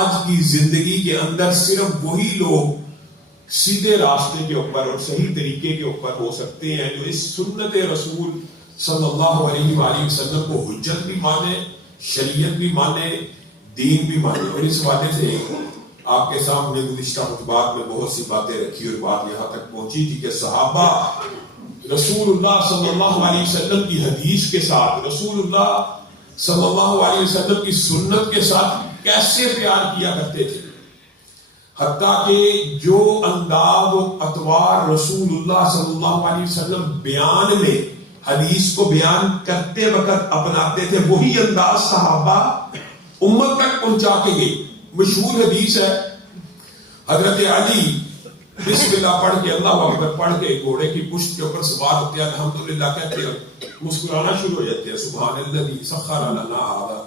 آج کی زندگی کے اندر صرف وہی لوگ سیدھے راستے کے اوپر اور صحیح طریقے کے اوپر ہو سکتے ہیں جو اس سنت رسول صلی اللہ علیہ وآلہ وسلم کو حجت بھی مانے، شریعت بھی مانے، دین بھی مانے. اور اس وجہ سے آپ کے سامنے گزشتہ خطبات میں بہت سی باتیں رکھی اور بات یہاں تک پہنچی تھی کہ صحابہ رسول اللہ صلی اللہ علیہ وسلم کی حدیث کے ساتھ، رسول اللہ صلی اللہ علیہ وسلم کی سنت کے ساتھ کیسے پیار کیا کرتے تھے، حتیٰ کہ جو انداز و اطوار رسول اللہ صلی اللہ علیہ وسلم بیان میں حدیث کو بیان کرتے وقت اپناتے تھے، وہی انداز صحابہ امت تک پہنچا کے گئے. مشہور حدیث ہے، حضرت علی بسم اللہ پڑھ کے، اللہ اکبر پڑھ کے گھوڑے کی پشت کے اوپر سوار ہوتے ہیں، الحمدللہ کہتے ہیں، مسکرانا شروع ہو جاتے ہیں، سبحان الذی سخر لنا ھذا،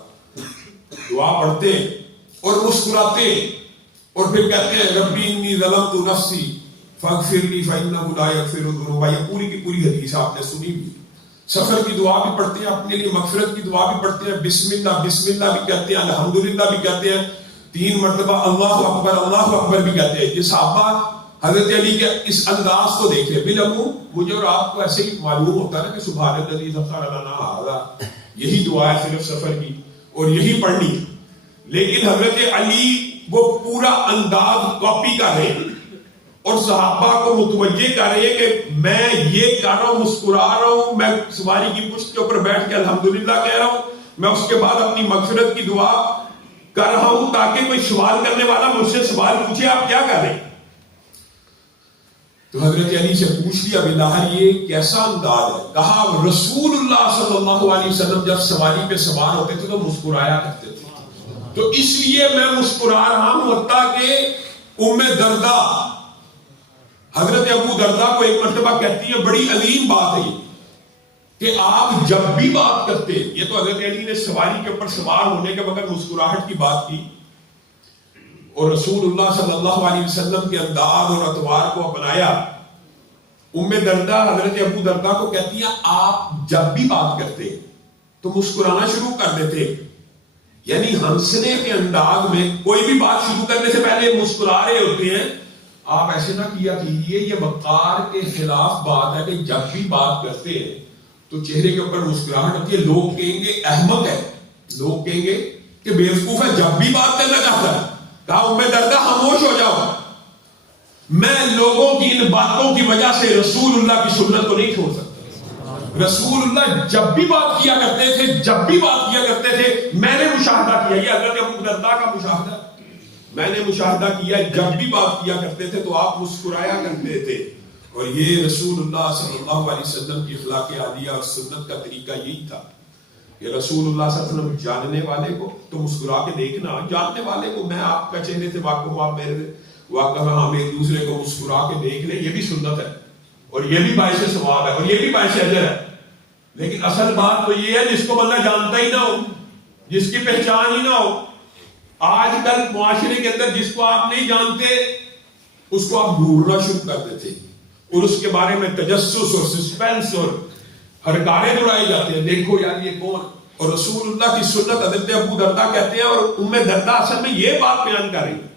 دعا پڑھتے اور مسکراتے اور پھر کہتے ہیں ربی انی ظلمت نفسی فاغفر لی فانہ لا یغفر الذنوب. یہ پوری کی پوری حدیث آپ نے سنی بھی. سفر کی دعا بھی پڑھتے ہیں، اپنے لیے مغفرت کی دعا بھی پڑھتے ہیں، بسم اللہ بھی کہتے ہیں، الحمدللہ بھی کہتے ہیں، 3 مرتبہ اللہ اکبر بھی کہتے ہیں. یہ صحابہ حضرت علی کے اس انداز کو دیکھ لیں. بالعموم مجھے اور آپ کو ایسے ہی معلوم ہوتا ہے نا کہ سبحان الذی سخر لنا ھذا، یہی دعا ہے صرف سفر کی اور یہی پڑھنی. لیکن حضرت علی وہ پورا انداز کاپی کر رہے ہیں اور صحابہ کو متوجہ کر رہے ہیں کہ میں یہ کر رہا ہوں، مسکرا رہا ہوں، میں سواری کی پشت کے اوپر بیٹھ کے الحمدللہ کہہ رہا ہوں، میں اس کے بعد اپنی مغفرت کی دعا کر رہا ہوں تاکہ کوئی سوال کرنے والا مجھ سے سوال پوچھے آپ کیا کر رہے ہیں. تو حضرت علی سے پوچھ لیا بلاہر یہ کیسا انداز ہے؟ کہا رسول اللہ صلی اللہ علیہ وسلم جب سواری پہ سوار ہوتے تھے تو مسکرایا کرتے تھے، تو اس لیے میں مسکرا رہا ہوں. حتیٰ کہ ام دردہ، حضرت ابو دردہ کو ایک مرتبہ کہتی ہے، بڑی عظیم بات ہے یہ کہ آپ جب بھی بات کرتے، یہ تو حضرت علی نے سواری کے اوپر سوار ہونے کے بغیر مسکراہٹ کی بات کی اور رسول اللہ صلی اللہ علیہ وسلم کے انداز اور اطوار کو اپنایا. ام دردہ حضرت ابو دردہ کو کہتی ہے آپ جب بھی بات کرتے تو مسکرانا شروع کر دیتے، یعنی ہنسنے کے انداز میں کوئی بھی بات شروع کرنے سے پہلے مسکرا رہے ہوتے ہیں. آپ ایسے نہ کیا کیجیے، یہ وقار کے خلاف بات ہے کہ جب بھی بات کرتے ہیں تو چہرے کے اوپر مسکراہٹ ہوتی ہے. لوگ کہیں گے احمق ہے، لوگ کہیں گے کہ بیوقوف ہے، جب بھی بات کرنا چاہتا ہے. کہا ام دردہ خاموش ہو جاؤ، میں لوگوں کی ان باتوں کی وجہ سے رسول اللہ کی سنت کو نہیں چھوڑ سکتا. رسول اللہ جب بھی بات کیا کرتے تھے، جب بھی بات کیا کرتے تھے، میں نے مشاہدہ کیا، یہ حضرت ابو دردہ کا مشاہدہ، میں نے مشاہدہ کیا، جب بھی بات کیا کرتے تھے تو آپ مسکرایا کرتے تھے. اور یہ رسول اللہ صلی اللہ علیہ وسلم کی اخلاق عالیہ اور سنت کا طریقہ یہی تھا کہ رسول اللہ صلی اللہ علیہ وسلم جاننے والے کو تو مسکرا کے دیکھنا، جاننے والے کو میں آپ کا چہرے سے واقف ہوں، آپ میرے واقف ہیں، ہم ایک دوسرے کو مسکرا کے دیکھ لیں، یہ بھی سنت ہے اور یہ بھی باعث ثواب ہے اور یہ بھی باعث اجر ہے. لیکن اصل بات تو یہ ہے جس کو بندہ جانتا ہی نہ ہو، جس کی پہچان ہی نہ ہو. آج کل معاشرے کے اندر جس کو آپ نہیں جانتے اس کو آپ ڈھونڈنا شروع کر دیتے اور اس کے بارے میں تجسس اور سسپینس اور ہرکارے اڑائے جاتے ہیں، دیکھو یار یہ کون. اور رسول اللہ کی سنت حضرت ابو دردہ کہتے ہیں اور ام دردہ اصل میں یہ بات بیان کر رہی ہے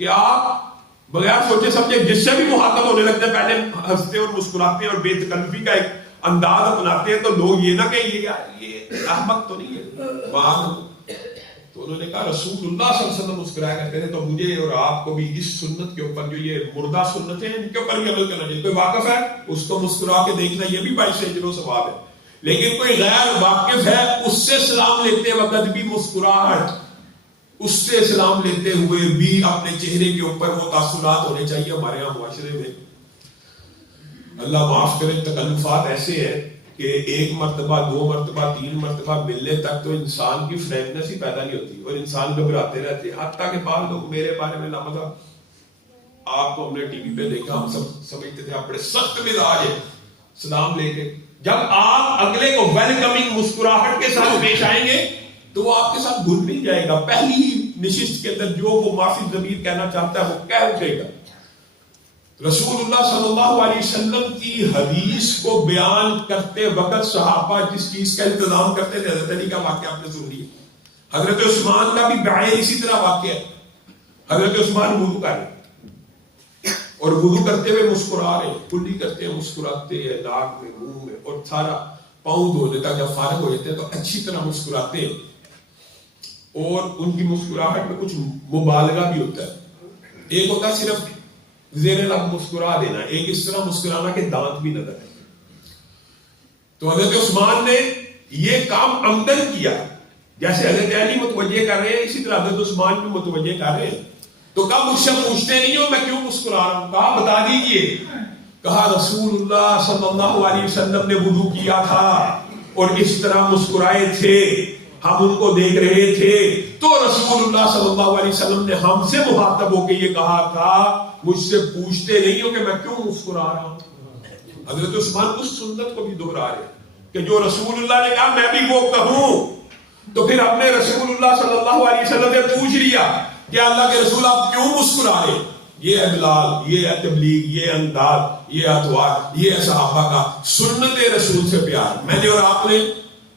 کہ آپ بغیر سوچے سمجھے جس سے بھی مخاطب ہونے لگتے ہیں پہلے ہنستے اور مسکراتے ہیں اور بے تکلفی کا ایک انداز اپناتے ہیں، تو لوگ یہ نہ کہیں یہ احمق تو نہیں ہے وہاں. تو انہوں نے کہا رسول اللہ صلی اللہ علیہ وسلم مسکرایا کرتے تھے، تو مجھے اور آپ کو بھی اس سنت کے اوپر جو یہ مردہ سنتیں ہیں ان کے اوپر بھی عمل کرنا چاہیے. کوئی واقف ہے اس کو مسکرا کے دیکھنا، یہ بھی باعث اجر و ثواب ہے. لیکن کوئی غیر واقف ہے اس سے سلام لیتے وقت بھی مسکراہٹ، اس سے سلام لیتے ہوئے بھی اپنے چہرے کے اوپر وہ تاثرات ہونے چاہیے. ہمارے یہاں معاشرے میں اللہ معاف کرے تکلفات ایسے ہیں کہ 1 مرتبہ 2 مرتبہ 3 مرتبہ ملنے تک تو انسان کی فرینکنس ہی پیدا نہیں ہوتی اور انسان گھبراتے رہتے ہیں. حتیٰ کہ بعض لوگ میرے بارے میں مطلب آپ کو ہم نے ٹی وی پہ دیکھا، ہم سب سمجھتے تھے آپ بڑے سخت مزاج ہیں سلام لے کے. جب آپ اگلے کو ویلکمنگ مسکراہٹ کے ساتھ پیش آئیں گے تو وہ آپ کے ساتھ گھل مل جائے گا. پہلی نشست کے اندر جو وہ معافی ضمیر کہنا چاہتا ہے وہ کہہ اٹھے گا. رسول اللہ صلی اللہ علیہ وسلم کی حدیث کو بیان کرتے وقت صحابہ جس چیز کا انتظام کرتے تھے، حضرت علی کا واقعہ آپ نے سن لیا، حضرت عثمان کا بھی بعید اسی طرح واقعہ ہے. حضرت عثمان وضو کر رہے اور وضو کرتے ہوئے مسکرا رہے، کلی کرتے ہیں، مسکراتے ہیں، ناک میں، منہ میں، اور سارا پاؤں دھونے تک جب فارغ ہو جاتے ہیں تو اچھی طرح مسکراتے ہیں، اور ان کی مسکراہٹ میں کچھ مبالغہ بھی ہوتا ہے۔ ایک ہوتا ہے صرف زیر لب مسکرا دینا، ایک اس طرح مسکرانا کہ دانت بھی نظر آئے۔ تو حضرت عثمان نے یہ کام عمدن کیا، جیسے حضرت علی متوجہ کر رہے ہیں اسی طرح حضرت عثمان بھی متوجہ کر رہے ہیں۔ تو کہا مجھ سے پوچھتے نہیں ہو میں کیوں مسکرا رہا ہوں؟ کہا بتا دیجئے۔ کہا رسول اللہ صلی اللہ علیہ وسلم نے وضو کیا تھا اور اس طرح مسکرائے تھے، ہم ان کو دیکھ رہے تھے، تو رسول اللہ صلی اللہ علیہ وسلم نے ہم سے مخاطب ہو کے یہ کہا تھا مجھ سے پوچھتے نہیں ہو کہ میں کیوں مسکرا رہا ہوں۔ حضرت عثمان اس سنت کو بھی دہرا رہے کہ جو رسول اللہ نے کہا میں بھی وہ کہوں، تو پھر ہم نے رسول اللہ صلی اللہ علیہ وسلم سے پوچھ لیا کہ اللہ کے رسول آپ کیوں مسکرا رہے؟ یہ اجلال، یہ تبلیغ، یہ انداز، یہ اتوار، یہ صحابہ کا سنت رسول سے پیار۔ میں نے اور آپ نے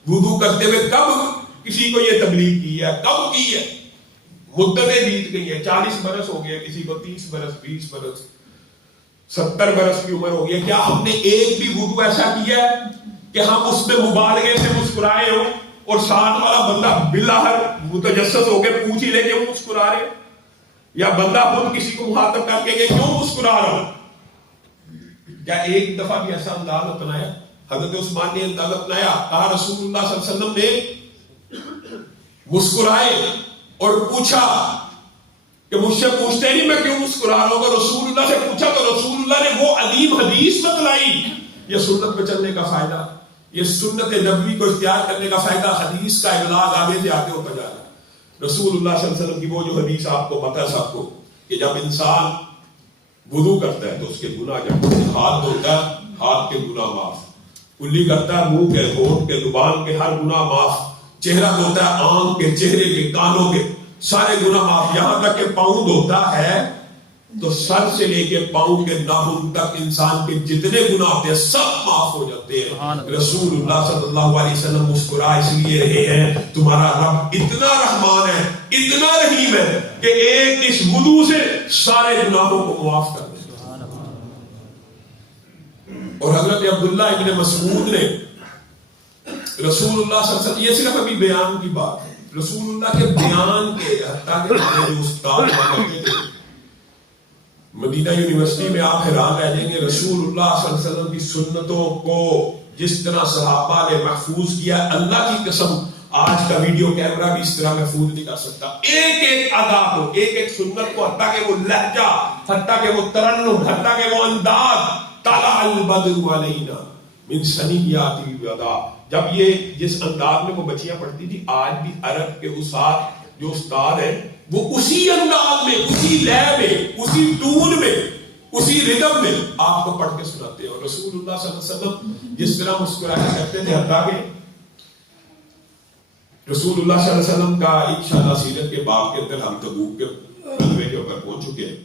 وضو کرتے ہوئے کب کسی کو یہ تبلیغ کی ہے؟ کب کی ہے؟ مدتیں بیت گئی ہیں، 40 برس ہو گئے، کسی کو 30 برس، 20 برس، 70 برس کی عمر ہو گئی ہے۔ کیا ہم نے ایک بھی وضو ایسا کیا ہے کہ ہم اس میں مبالغے سے مسکرائے ہو اور ساتھ والا بندہ بالآخر متجسس ہو کے پوچھ ہی لے کہ وہ مسکرا رہے، یا بندہ خود کسی کو مخاطب کر کے کیوں مسکرا رہا ہوں؟ کیا ایک دفعہ بھی ایسا انداز اپنایا؟ حضرت عثمان نے انداز اپنایا، کہا رسول اللہ صلی اللہ علیہ وسلم نے مسکرائے اور پوچھا کہ مجھ سے پوچھتے نہیں میں کیوں مسکرا رہا ہوں، رسول اللہ سے پوچھا تو رسول اللہ نے وہ عظیم حدیث بتلائی۔ یہ سنت پہ چلنے کا فائدہ، یہ سنت نبوی کو اختیار کرنے کا فائدہ، حدیث کا ابلاغ آگے سے آگے ہوتا جا رہا ہے۔ رسول اللہ صلی اللہ علیہ وسلم کی وہ جو حدیث آپ کو پتہ ہے سب کو، کہ جب انسان وضو کرتا ہے تو اس کے گناہ، جب ہاتھ دھوتا ہے ہاتھ کے گناہ معاف، کلی کرتا ہے منہ کے، ہونٹ کے، زبان کے ہر گناہ معاف، چہرہ دھوتا ہے آنکھ کے، چہرے کے، کانوں کے سارے گناہ معاف، یہاں تک کہ پاؤں دھوتا ہے تو سر سے لے کے پاؤں کے ناخن تک انسان کے جتنے گناہ ہوتے ہیں سب معاف ہو جاتے ہیں۔ رسول اللہ صلی اللہ علیہ وسلم مسکرا اس لیے رہے ہیں تمہارا رب اتنا رحمان ہے، اتنا رحیم ہے کہ ایک اس وضو سے سارے گناہوں کو معاف کر دے۔ اور حضرت عبداللہ ابن مسعود نے رسول اللہ صلی اللہ علیہ وسلم، یہ صرف ابھی بیان کی بات ہے، رسول اللہ کے بیان کے حتیٰ کہ میرے استاد کرتے تھے مدینہ یونیورسٹی میں، آپ حیران رہ جائیں گے رسول اللہ صلی اللہ علیہ وسلم کی سنتوں کو جس طرح صحابہ نے محفوظ کیا، اللہ کی قسم آج کا ویڈیو کیمرہ بھی اس طرح محفوظ نہیں کر سکتا۔ ایک ایک ادا کو، ایک ایک سنت کو، حتیٰ کہ وہ لہجہ، حتیٰ کہ وہ ترنم، حتیٰ کہ وہ انداز، طلع البدر علینا من ثنیات الوداع، جب یہ جس انداز میں وہ بچیاں پڑھتی تھی، آج بھی عرب کے استاد جو استاد ہیں وہ اسی انداز میں، اسی لے میں، اسی ٹون میں، اسی ردم میں آپ کو پڑھ کے سناتے ہیں۔ اور رسول اللہ صلی اللہ علیہ وسلم جس طرح مسکرایا کرتے تھے، حتیٰ کہ رسول اللہ صلی اللہ علیہ وسلم کا انشاءاللہ سیرت کے باب کے اندر ہم تبوک کے غزوے کے اوپر پہنچ چکے ہیں۔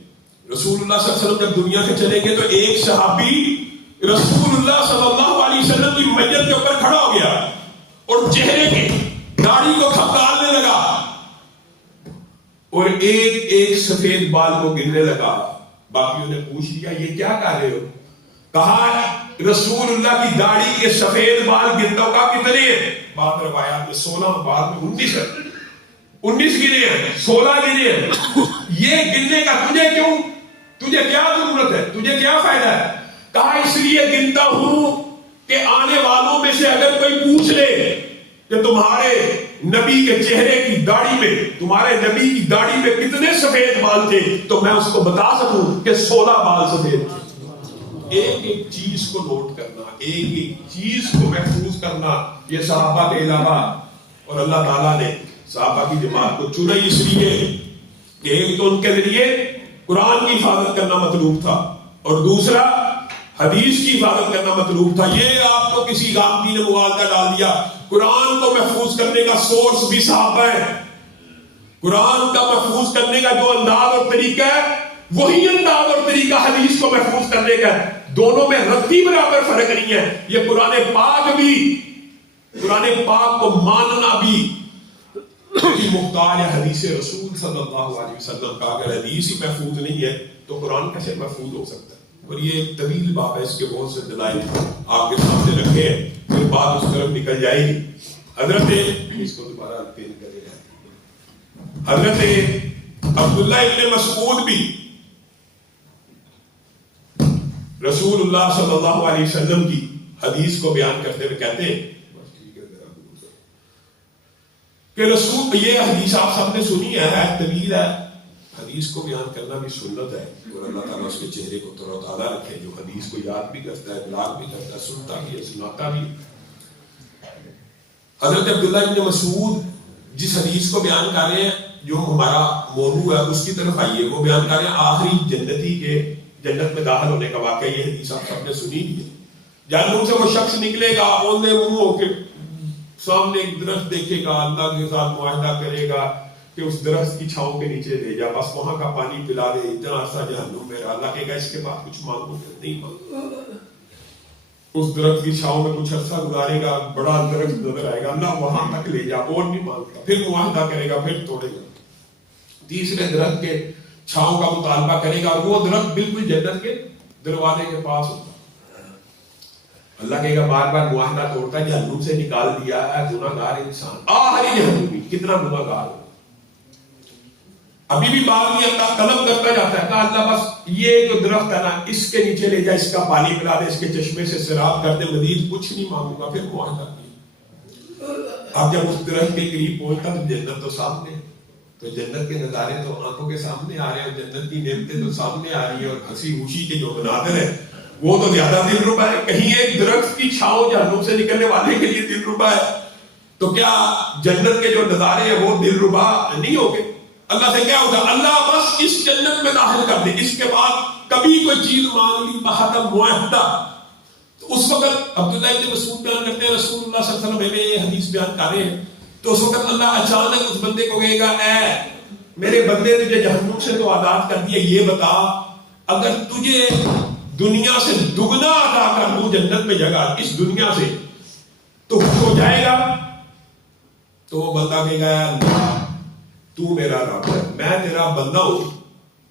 رسول اللہ صلی اللہ علیہ وسلم جب دنیا سے چلے گئے تو ایک صحابی رسول اللہ صلی اللہ علیہ وسلم کی میت کے اوپر کھڑا ہو گیا اور چہرے کی داڑھی کو کھپکارنے لگا اور ایک ایک سفید بال کو گرنے لگا۔ باقیوں نے پوچھ لیا یہ کیا کر رہے ہو؟ کہا رسول اللہ کی داڑھی کے سفید بال گرتوں کا کتنے ہیں؟ بعض روایات میں 16، بعض میں 19 گنے ہیں، 16 گنے ہیں۔ یہ گرنے کا تجھے کیوں؟ تجھے کیا ضرورت ہے؟ تجھے کیا فائدہ ہے؟ کہا اس لیے گنتا ہوں کہ آنے والوں میں سے اگر کوئی پوچھ لے کہ تمہارے نبی کے چہرے کی داڑھی میں، تمہارے نبی کی داڑھی میں کتنے سفید بال تھے، تو میں اس کو بتا سکوں کہ 16 بال سفید تھے۔ ایک ایک چیز کو نوٹ کرنا، ایک ایک چیز کو محفوظ کرنا، یہ صحابہ کے علاوہ، اور اللہ تعالیٰ نے صحابہ کی جماعت کو چنا اس لیے کہ ایک تو ان کے ذریعے قرآن کی حفاظت کرنا مطلوب تھا اور دوسرا حدیث کی حفاظت کرنا مطلوب تھا۔ یہ آپ کو کسی غامدی نے موازنہ ڈال دیا۔ قرآن کو محفوظ کرنے کا سورس بھی صحابہ ہے، قرآن کا محفوظ کرنے کا جو انداز اور طریقہ ہے وہی انداز اور طریقہ حدیث کو محفوظ کرنے کا ہے۔ دونوں میں رتی برابر فرق نہیں ہے۔ یہ قرآن پاک بھی، قرآن پاک کو ماننا بھی محتاج ہے حدیث رسول صلی اللہ علیہ وسلم کا. اگر حدیث ہی محفوظ نہیں ہے تو قرآن کیسے محفوظ ہو سکتا ہے؟ اور یہ طویل باب ہے، اس کے بہت سے دلائل آپ کے سامنے رکھے ہیں، پھر بات اس طرف نکل جائے گی. حضرت اس کو دوبارہ پین کرے گا. حضرت عبداللہ ابن مسعود بھی رسول اللہ صلی اللہ علیہ وسلم کی حدیث کو بیان کرتے ہوئے کہتے ہیں کہ رسول، یہ حدیث آپ سب نے سنی ہے طویل ہے، حدیث کو بیان کرنا بھی سنت ہے، اور اللہ تعالیٰ اس کے چہرے کو تر و تازہ رکھے، جو حدیث کو یاد بھی کرتا ہے، بلاغ بھی کرتا ہے، سنتا بھی ہے، سناتا بھی ہے. حضرت عبداللہ ابن مسعود جس حدیث کو بیان کر رہے ہیں، جو ہمارا موضوع ہے اس کی طرف آئیے. وہ بیان کر رہے ہیں آخری جنتی کے جنت میں داخل ہونے کا واقعہ. یہ حدیث آپ سب نے سنی بھی ہے. جہنم سے وہ شخص نکلے گا، اوندے منہ ہو کے سامنے ایک درخت دیکھے گا، اللہ کے ساتھ معاہدہ کرے گا کہ اس درخت کی چھاؤں کے نیچے لے جا، بس وہاں کا پانی پلا دے، اتنا عرصہ جہنم میں رہا. اللہ کہے گا اس کے بعد کچھ مانگو گے؟ نہیں مانگو. اس درخت کی چھاؤں میں کچھ عرصہ گزارے گا، بڑا درخت نظر آئے گا، اللہ وہاں تک لے جا، اور نہیں مانگتا. پھر معاہدہ کرے گا، پھر توڑے گا. تیسرے درخت کے چھاؤں کا مطالبہ کرے گا، اور وہ درخت بالکل جنت کے دروازے کے پاس ہوتا. اللہ کہے گا بار بار معاہدہ توڑتا ہے، جہنم سے نکال دیا ہے گناہ گار انسان. آخری جہنمی کتنا گناہ گار ہو، ابھی بھی بعد میں اللہ طلب کرتا جاتا ہے کہ اللہ بس یہ جو درخت ہے نا، اس کے نیچے لے جا، اس کا پانی پلا دے، اس کے چشمے سے سیراب کر دے، مزید کچھ نہیں مانگوں گا. پھر معاہدہ کیا. اب جب اس درخت کے قریب پہنچتا تو جنت تو سامنے، تو جنت کے نظارے تو آنکھوں کے سامنے آ رہے ہیں، جنت کی نعمتیں تو سامنے آ رہی ہیں، اور ہنسی خوشی کے جو مناظر ہیں وہ تو زیادہ دل ربا ہے. کہیں ایک درخت کی چھاؤں جہنم سے نکلنے والے کے لیے دل ربا ہے، تو کیا جنت کے جو نظارے ہیں وہ دل ربا نہیں ہو گئے؟ اللہ سے کیا ہوگا؟ اللہ بس اس جنت میں داخل کر دے، اس کے بعد کبھی کوئی چیز مانگ لی بہت معاہدہ. تو اس وقت عبداللہ ابن مسعود بیان کرتے ہیں رسول اللہ صلی اللہ علیہ وسلم میں یہ حدیث بیان کر رہے ہیں، تو اس وقت اللہ اچانک اس بندے کو کہے گا اے میرے بندے، تجھے جہنم سے تو آزاد کر دیا، یہ بتا اگر تجھے دنیا سے دگنا عطا کر دوں جنت میں جگہ اس دنیا سے تو ہو جائے گا؟ تو وہ بندہ کہے گا اللہ تو میرا رب ہے، میں تیرا بندہ ہوں،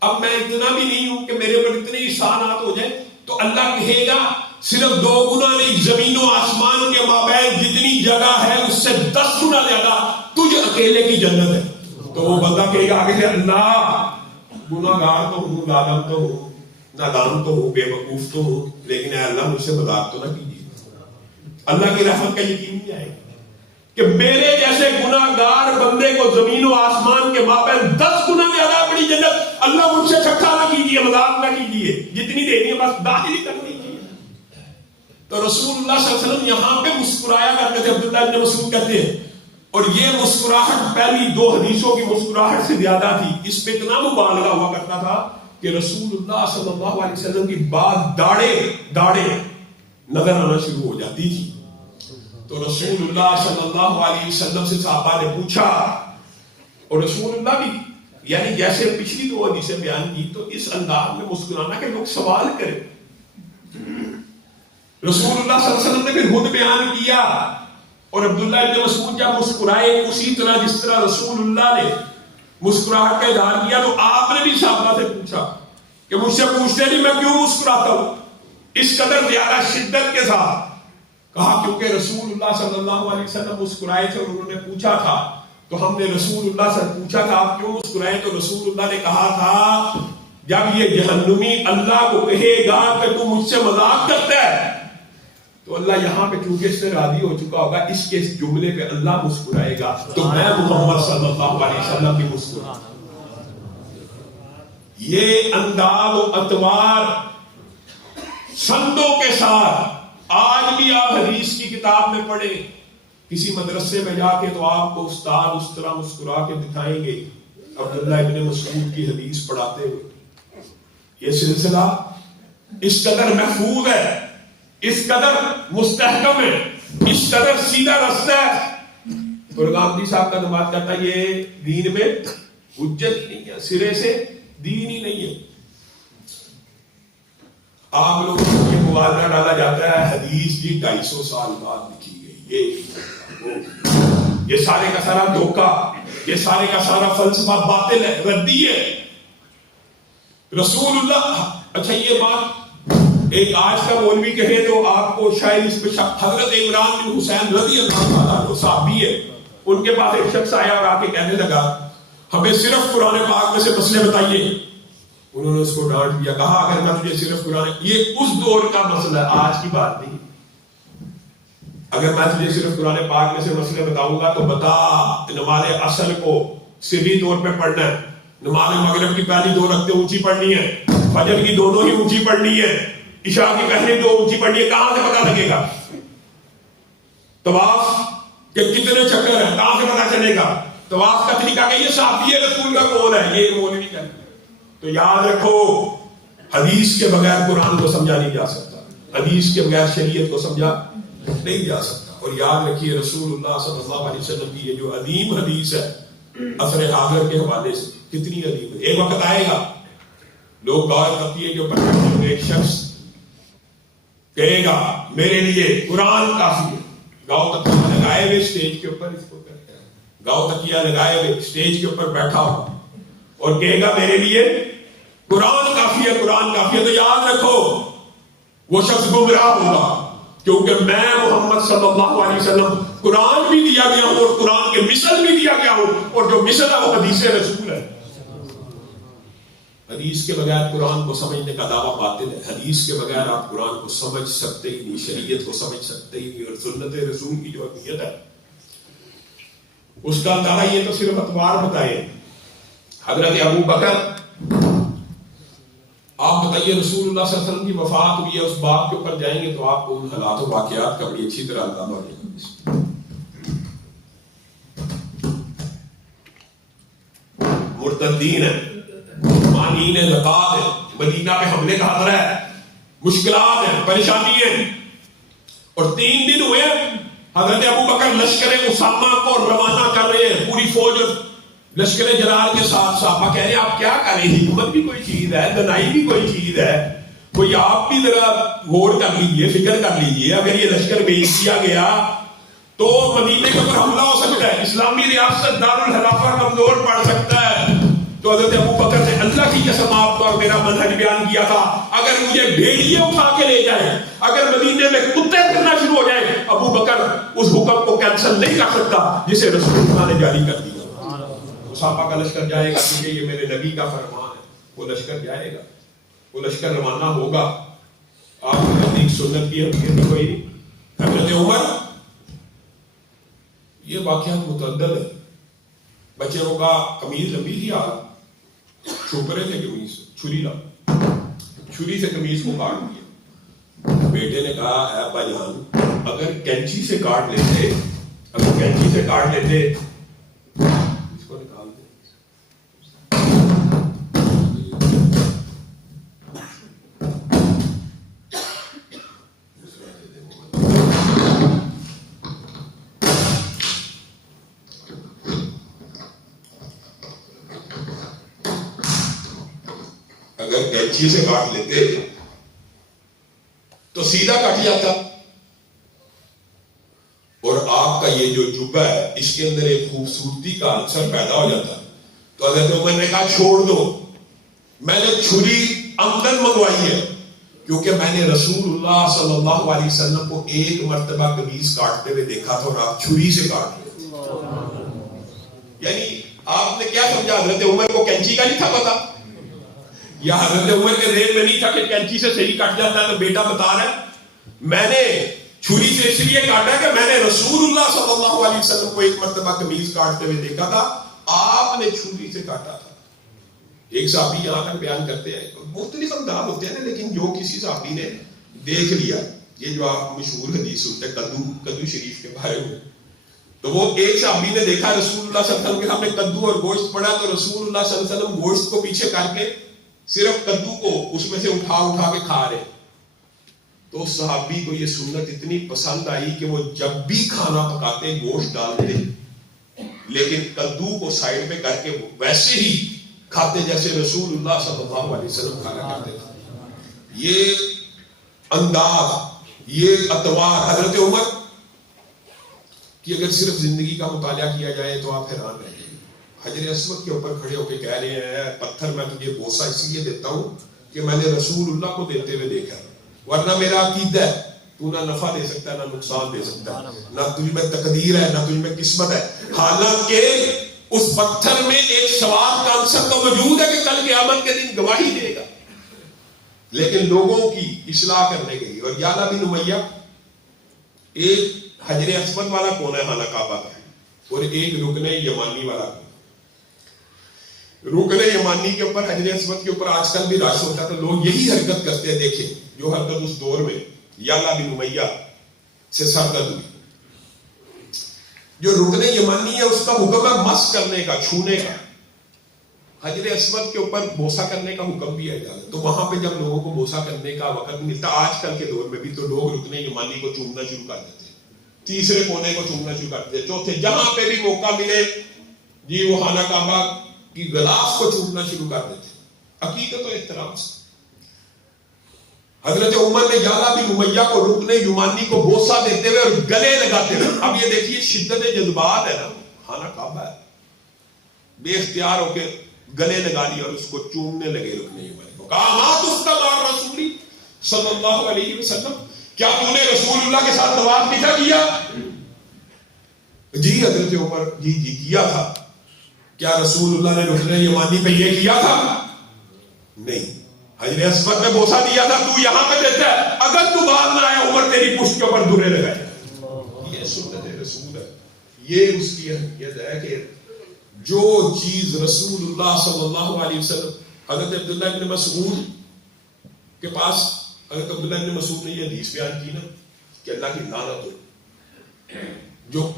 اب میں اتنا بھی نہیں ہوں کہ میرے پر اتنے احسانات ہو جائیں. تو اللہ کہے گا صرف 2 گنا نہیں، زمین و آسمان کے مابین جتنی جگہ ہے اس سے 10 گنا زیادہ تجھ اکیلے کی جنت ہے. تو وہ بندہ کہے گا آگے سے اللہ گناہ گار تو ہوں، ظالم تو ہوں، نادان تو ہوں، بے وقوف تو ہوں، لیکن اے اللہ مجھ سے مذاق تو نہ کیجیے. اللہ کی رحمت کا یقین نہیں آئے گا کہ میرے جیسے گناہ گار بندے کو زمین و آسمان کے مابین 10 گنا زیادہ بڑی جنت، اللہ مجھ سے چکھا نہ کیجیے، مذاق نہ کیجیے، جتنی دینی ہے بس داخل ہی کر دیجیے. تو رسول اللہ صلی اللہ علیہ وسلم یہاں پہ مسکرایا کرتے تھے. عبداللہ ابن مسعود کہتے ہیں، اور یہ مسکراہٹ پہلی 2 حدیثوں کی مسکراہٹ سے زیادہ تھی. اس پہ اتنا مبالغہ ہوا کرتا تھا کہ رسول اللہ صلی اللہ علیہ وسلم کی بات داڑے نظر آنا شروع ہو جاتی تھی. تو رسول اللہ صلی اللہ علیہ وسلم سے صحابہ نے پوچھا، اور رسول اللہ بھی یعنی جیسے پچھلی 2 حدیثیں بیان کی تو اس انداز میں مسکرانا کہ لوگ سوال کریں. رسول اللہ صلی اللہ علیہ وسلم نے پھر خود بیان کیا، اور عبداللہ ابن مسعود جب مسکرائے اسی طرح جس طرح رسول اللہ نے مسکراہٹ کا اظہار کیا، تو آپ نے بھی صحابہ سے پوچھا کہ مجھ سے پوچھتے نہیں میں کیوں مسکراتا ہوں اس قدر زیادہ شدت کے ساتھ؟ کہا کیونکہ رسول اللہ صلی اللہ علیہ وسلم مسکرائے تھے اور انہوں نے پوچھا تھا، تو ہم نے رسول اللہ سے پوچھا تھا آپ کیوں مسکرائے؟ تو رسول اللہ نے کہا تھا جب یہ جہنمی اللہ کو کہے گا کہ تو مجھ سے مذاق کرتا ہے، تو اللہ یہاں پہ چونکہ اس سے راضی ہو چکا ہوگا، اس کے اس جملے پہ اللہ مسکرائے گا، تو میں محمد صلی اللہ علیہ وسلم بھی مسکرا. یہ انداز و اطوار سندوں کے ساتھ آج بھی آپ حدیث کی کتاب میں پڑھیں، کسی مدرسے میں جا کے تو آپ کو استاد اس طرح مسکرا کے دکھائیں گے عبداللہ ابن مسعود کی حدیث پڑھاتے ہوئے. یہ سلسلہ اس قدر محفوظ ہے، اس قدر مستحکم ہے، اس قدر سیدھا رستہ ہے. پرغامدی صاحب کا نماز کہتا ہے یہ دین میں حجت ہی نہیں ہے، سرے سے دین ہی نہیں ہے. آپ لوگوں کو یہ موازنہ ڈالا جاتا ہے حدیث جی 250 سال بعد لکھی گئی، یہ سارے کا سارا دھوکہ. یہ سارے کا سارا فلسفہ باطل ہے، ردی ہے. رسول اللہ، اچھا یہ بات ایک آج کا مولوی کہے تو آپ کو شاید اس پہ شک. حضرت عمران بن حسین رضی اللہ عنہ صحابی ہے، ان کے پاس ایک شخص آیا اور آ کے کہنے لگا ہمیں صرف قرآن پاک میں سے مسئلے بتائیے. انہوں نے اس کو ڈانٹ دیا، کہا اگر میں تجھے صرف قرآن، یہ اس دور کا مسئلہ ہے، آج کی بات نہیں. اگر میں تجھے صرف قرآن پاک میں سے مسئلے بتاؤں گا تو بتا نماز اصل کو سری طور پہ پڑھنا ہے، نماز مغرب کی پہلی 2 رکعتیں اونچی پڑھنی ہے، فجر کی دونوں ہی اونچی پڑھنی ہے، عشاء کی پہلی 2 اونچی پڑھنی ہے. کہاں سے پتہ لگے گا؟ طواف کے کتنے چکر ہیں کہاں سے پتہ چلے گا؟ طواف کا طریقہ کہ یہ صحابی رسول کا قول ہے، یہ مولوی کا. تو یاد رکھو حدیث کے بغیر قرآن کو سمجھا نہیں جا سکتا، حدیث کے بغیر شریعت کو سمجھا نہیں جا سکتا. اور یاد رکھیے رسول اللہ صلی اللہ علیہ وسلم کی یہ جو عظیم حدیث ہے اثر حاضر کے حوالے سے کتنی عظیم ہے. ایک وقت آئے گا لوگ غور کرتی ہے جو پڑھنے ایک شخص کہے گا میرے لیے قرآن کافی ہے، گاؤں تکیہ لگائے ہوئے اسٹیج کے اوپر، اس کو گاؤں تکیہ لگائے ہوئے اسٹیج کے اوپر بیٹھا ہو اور کہے گا میرے لیے قرآن کافی ہے، قرآن کافی ہے. تو یاد رکھو وہ شخص گمراہ ہوگا، کیونکہ میں محمد صلی اللہ علیہ وسلم قرآن بھی دیا گیا ہوں اور قرآن کے مثل بھی دیا گیا ہوں، اور جو مثل ہے وہ حدیث رسول ہے. حدیث کے بغیر قرآن کو سمجھنے کا دعویٰ باطل ہے. حدیث کے بغیر آپ قرآن کو سمجھ سکتے ہی نہیں، شریعت کو سمجھ سکتے ہی نہیں. اور سنت رسول کی جو اہمیت ہے اس کا اندازہ یہ تو صرف اتوار بتائے. حضرت ابو بکر، آپ بتائیے رسول اللہ صلی اللہ علیہ وسلم کی وفات ہوئی ہے، اس باب کے اوپر جائیں گے تو آپ کو ان حالات و واقعات کا بڑی اچھی طرح اندازہ ہو جائے گا. مرتدین ہیں، مانعین زکات ہیں، مدینہ پہ حملے کا خطرہ ہے، مشکلات ہیں، پریشانی ہیں. اور 3 دن ہوئے حضرت ابو بکر لشکر اسامہ کو روانہ کر رہے ہیں، پوری فوج لشکر جلال کے ساتھ. صحابہ کہہ رہے ہیں آپ کیا کریں، حکمت بھی کوئی چیز ہے، دنائی بھی کوئی چیز ہے، کوئی آپ بھی ذرا غور کر لیجئے، فکر کر لیجئے. اگر یہ لشکر بھیج دیا گیا تو مدینے کے اوپر حملہ ہو سکتا ہے، اسلامی ریاست دارالخلافہ کمزور پڑ سکتا ہے. تو حضرت ابو بکر نے اللہ کی قسم آپ کو اور میرا منہج بیان کیا تھا، اگر مجھے بھیڑیے اٹھا کے لے جائے، اگر مدینے میں کتے پھرنا شروع ہو جائے، ابو بکر اس حکم کو کینسل نہیں کر سکتا جسے رسول اللہ نے جاری کر دیا. صحابہ کا لشکر جائے گا کیونکہ یہ میرے نبی کا فرمان ہے. وہ لشکر جائے گا، وہ لشکر روانہ ہوگا. آپ کو نزدیک سنت کی حقیقت کوئی نہیں. حضرت عمر، یہ واقعات متعدد ہے. بچے کو کہا قمیض لمبی تھی، چھپ رہے تھے قمیض، چھری لا، چھری سے قمیض کو کاٹ دیا. بیٹے نے کہا اے ابا جان اگر کینچی سے کاٹ لیتے، اگر کینچی سے کاٹ لیتے اس کو نکال دے. اگر کینچی سے کاٹ لیتے تو سیدھا کٹ جاتا، اور آپ کا یہ جو جبہ ہے اس کے اندر ایک خوبصورتی کا عنصر پیدا ہو جاتا. تو حضرت عمر نے کہا چھوڑ دو، میں نے چھری عمدن منگوائی ہے کیونکہ میں نے رسول اللہ صلی اللہ علیہ وسلم کو ایک مرتبہ قمیض کاٹتے ہوئے دیکھا تھا اور آپ چھری سے کاٹ رہے. یعنی آپ نے کیا سمجھا، حضرت عمر کو کینچی کا نہیں تھا پتا، یا حضرت عمر کے ذہن میں نہیں تھا کہ کینچی سے صحیح کٹ جاتا ہے. تو بیٹا بتا رہا ہے میں نے چھری سے اس لیے کاٹا کہ میں نے رسول اللہ صلی اللہ علیہ وسلم کو ایک مرتبہ قمیض کاٹتے ہوئے دیکھا تھا، آپ نے چھری سے کاٹا تھا. ایک صحابی یہاں تک بیان کرتے ہیں، مختلف انداز ہوتے ہیں لیکن جو کسی صحابی نے دیکھ لیا، یہ جو آپ مشہور حدیث سنتے کدو شریف کے بارے میں، تو وہ ایک صحابی نے دیکھا رسول اللہ صلی اللہ علیہ وسلم کے سامنے کدو اور گوشت پڑا، تو رسول اللہ صلی اللہ علیہ وسلم گوشت کو پیچھے کر کے صرف کدو کو اس میں سے اٹھا کے کھا رہے. تو صحابی کو یہ سنت اتنی پسند آئی کہ وہ جب بھی کھانا پکاتے گوشت ڈالتے لیکن کدو کو سائڈ میں کر کے ویسے ہی کھاتے جیسے رسول اللہ صلی اللہ علیہ وسلم کھانا کرتے تھے. یہ انداز، یہ اتوار حضرت عمر کی اگر صرف زندگی کا مطالعہ کیا جائے تو آپ حیران رہیں گے. حجر اسود کے اوپر کھڑے ہو کے کہہ رہے ہیں پتھر میں تجھے بوسہ اس لیے دیتا ہوں کہ میں نے رسول اللہ کو دیتے ہوئے دیکھا، ورنہ میرا عقیدہ ہے تو نہ نفع دے سکتا ہے نہ نقصان دے سکتا ہے، نہ تجھ میں تقدیر ہے نہ تجھ میں قسمت ہے. حالانکہ اس پتھر میں ایک سوال کا عنصر تو موجود ہے کہ کل قیامت کے دن گواہی دے گا، لیکن لوگوں کی اصلاح کرنے کے لیے. اور یعلا بن امیہ ایک حجر اسود والا کونا ہے خانہ کعبہ کا، اور ایک رکن یمانی والا. رکن یمانی کے اوپر حجر اسود کے اوپر آج کل بھی رش ہوتا ہے، تو لوگ یہی حرکت کرتے ہیں. دیکھیں جو حرکت اس دور میں یعلا بن امیہ سے سرزد ہوئی. جو رکن یمانی ہے اس کا حکم ہے مس کرنے کا، چھونے کا. حجر اسود کے اوپر بوسہ کرنے کا حکم بھی ہے. تو وہاں پہ جب لوگوں کو بوسہ کرنے کا وقت ملتا آج کل کے دور میں بھی، تو لوگ رکن یمانی کو چومنا شروع کر دیتے ہیں، تیسرے کونے کو چومنا شروع کر دیتے ہیں، چوتھے جہاں پہ بھی موقع ملے جی وہ خانہ کعبہ کی غلاف کو چومنا شروع کر دیتے ہیں عقیدت و احترام سے. حضرت عمر نے یعلا بن امیہ کو رکن یمانی کو بوسہ دیتے ہوئے اور گلے لگاتے ہوئے، اب یہ دیکھیے شدت جذبات ہے نا، خانہ کعبہ ہے، بے اختیار ہو کے گلے لگا لیا اور اس کو چومنے لگے رکن یمانی کو. کہا ما تفتا مع رسولی صلی اللہ علیہ وسلم، کیا تم نے رسول اللہ کے ساتھ طواف نہیں تھا کیا؟ جی حضرت عمر جی کیا تھا. کیا رسول اللہ نے رکن یمانی پہ یہ کیا تھا؟ نہیں. حجر اسود میں بوسہ دیا تھا، تو یہاں پہ دیتا ہے. اگر تو بعد نہ آیا عمر تیری پشت کے اوپر درے لگائے. یہ سنت رسول ہے، یہ اس کی اہمیت ہے کہ جو چیز رسول اللہ صلی اللہ علیہ وسلم. حضرت عبداللہ ابن مسعود کے پاس حضرت عبداللہ ابن مسعود نے یہ حدیث بیان کی نا کہ اللہ کی لعنت ہو جو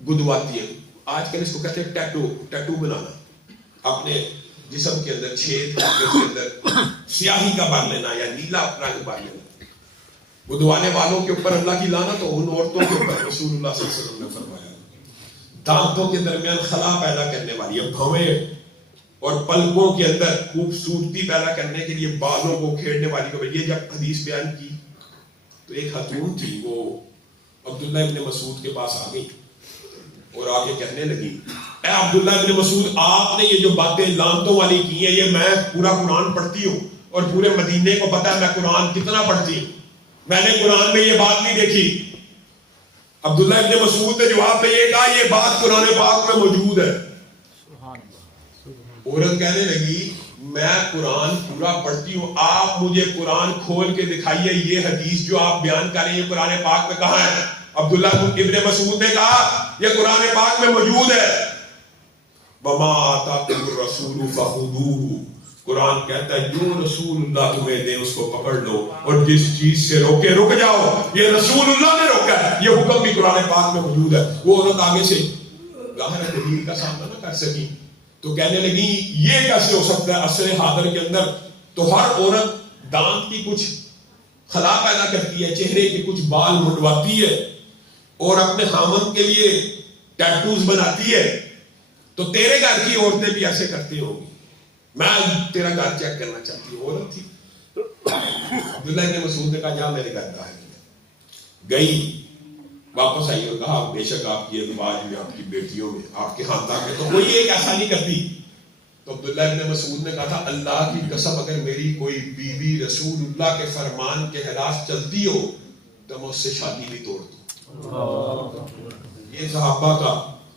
گدواتی ہے. آج کل اس کو کہتے ہیں ٹیٹو بنانا، اپنے جسم کے اندر چھید کے اندر سیاہی کا بھر لینا یا نیلا رنگ بھر لینا. گدوانے والوں کے اوپر اللہ کی لعنت ہو. ان عورتوں کے اوپر رسول اللہ صلی اللہ علیہ وسلم نے فرمایا دانتوں کے درمیان خلا پیدا کرنے والی ہے، بھویں اور پلکوں کے اندر خوبصورتی پیدا کرنے کے لیے بالوں کو کھیڑنے والی کو. یہ جب حدیث بیان کی تو ایک خاتون تھی، وہ عبداللہ ابن مسعود کے پاس آ گئی اور آگے کہنے لگی اے عبداللہ ابن مسعود، آپ نے یہ جو باتیں لعنتوں والی کی ہیں، یہ میں پورا قرآن پڑھتی ہوں اور پورے مدینے کو پتا ہے میں قرآن کتنا پڑھتی ہوں، میں نے قرآن میں یہ بات نہیں دیکھی. عبداللہ ابن مسعود نے جواب میں یہ کہا یہ بات قرآن پاک میں موجود ہے. عورت کہنے لگی میں قرآن پورا پڑھتی ہوں، آپ مجھے قرآن کھول کے دکھائیے، یہ حدیث جو آپ بیان کر رہے ہیں قرآن پاک میں کہاں ہے؟ عبداللہ ابن مسعود نے کہا یہ قرآن پاک میں موجود ہے. وما آتاکم الرسول فخذوہ، قرآن کہتا ہے جو رسول اللہ تمہیں دے اس کو پکڑ لو، اور جس چیز سے روکے رک جاؤ. یہ رسول اللہ نے روکا ہے، یہ حکم بھی قرآن پاک میں موجود ہے. وہ عورت آگے سے ظاہر دلیل کا سامنا نہ کر سکی تو کہنے لگی یہ کیسے ہو سکتا ہے؟ عصر حاضر کے اندر تو ہر عورت دانت کی کچھ خلا پیدا کرتی ہے، چہرے کے کچھ بال منڈواتی ہے اور اپنے خامن کے لیے ٹیٹوز بناتی ہے، تو تیرے گھر کی عورتیں بھی ایسے کرتی ہوں گی. میں تیرا گھر چیک کرنا چاہتی ہوں. عورت تھی. عبداللہ ابن مسعود نے کہا جا میرے گھر کا ہے. گئی، واپس آئی اور کہا بے شک آپ کی ازواج میں، آپ کی بیٹیوں میں، آپ کے خاندان میں تو کوئی ایک ایسا نہیں کرتی. تو عبداللہ ابن مسعود نے کہا تھا اللہ کی قسم اگر میری کوئی بیوی رسول اللہ کے فرمان کے خلاف چلتی ہو تو میں اس سے شادی بھی توڑ دوں. یہ صحابہ کا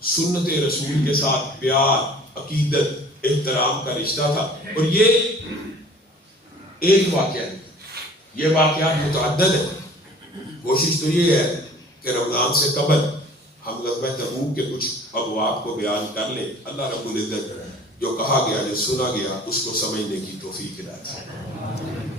سنت رسول کے ساتھ پیار، عقیدت، احترام کا رشتہ تھا. اور یہ ایک واقعہ ہے، یہ واقعات متعدد ہے. کوشش تو یہ ہے کہ رمضان سے قبل ہم غزوہ تبوک کے کچھ ابواب کو بیان کر لیں. اللہ رب العزت جو کہا گیا جو سنا گیا اس کو سمجھنے کی توفیق عطا فرمائے.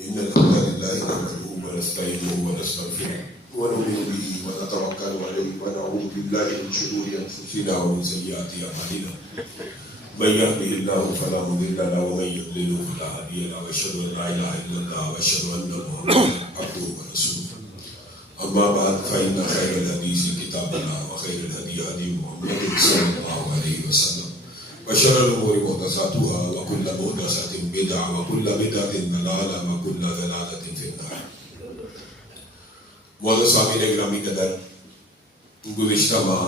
إن الحمد لله نحمده ونستعينه ونستغفره ونؤمن به ونتوكل عليه ونعوذ بالله من شرور أنفسنا ومن سيئات أعمالنا من يهده الله فلا مضل له ومن يضلل فلا هادي له وأشهد أن لا إله إلا الله وأشهد أن محمدا عبده ورسوله أما بعد فإن خير الحديث كتاب الله وخير الهدي هدي محمد صلى الله عليه وسلم وشر الأمور محدثاتها وكل محدثة بدعة وكل بدعة ضلالة وكل ضلالة في النار. معزز سامعین گرامی قدر، گزشتہ ماہ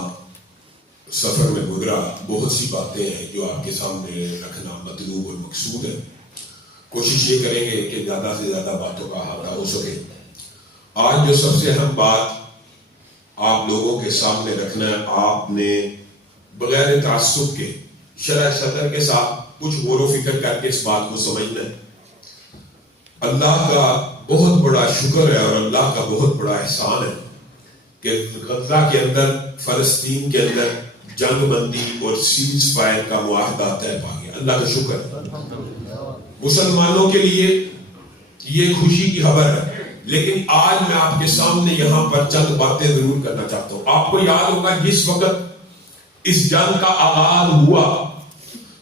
سفر میں گزرا بہت سی باتیں ہیں جو آپ کے سامنے رکھنا مطلوب اور مقصود ہے. کوشش یہ کریں گے کہ زیادہ سے زیادہ باتوں کا احاطہ ہو سکے. آج جو سب سے اہم بات آپ لوگوں کے سامنے رکھنا ہے، آپ نے بغیر تعصب کے شرح صدر کے ساتھ کچھ غور و فکر کر کے اس بات کو سمجھنا ہے. اللہ کا بہت بڑا شکر ہے اور اللہ کا بہت بڑا احسان ہے کہ غزہ کے اندر، فلسطین کے اندر جنگ بندی اور سیز فائر کا معاہدہ طے پا گیا. اللہ کا شکر ہے. مسلمانوں کے لیے یہ خوشی کی خبر ہے. لیکن آج میں آپ کے سامنے یہاں پر چند باتیں ضرور کرنا چاہتا ہوں. آپ کو یاد ہوگا جس وقت اس جنگ کا آغاز ہوا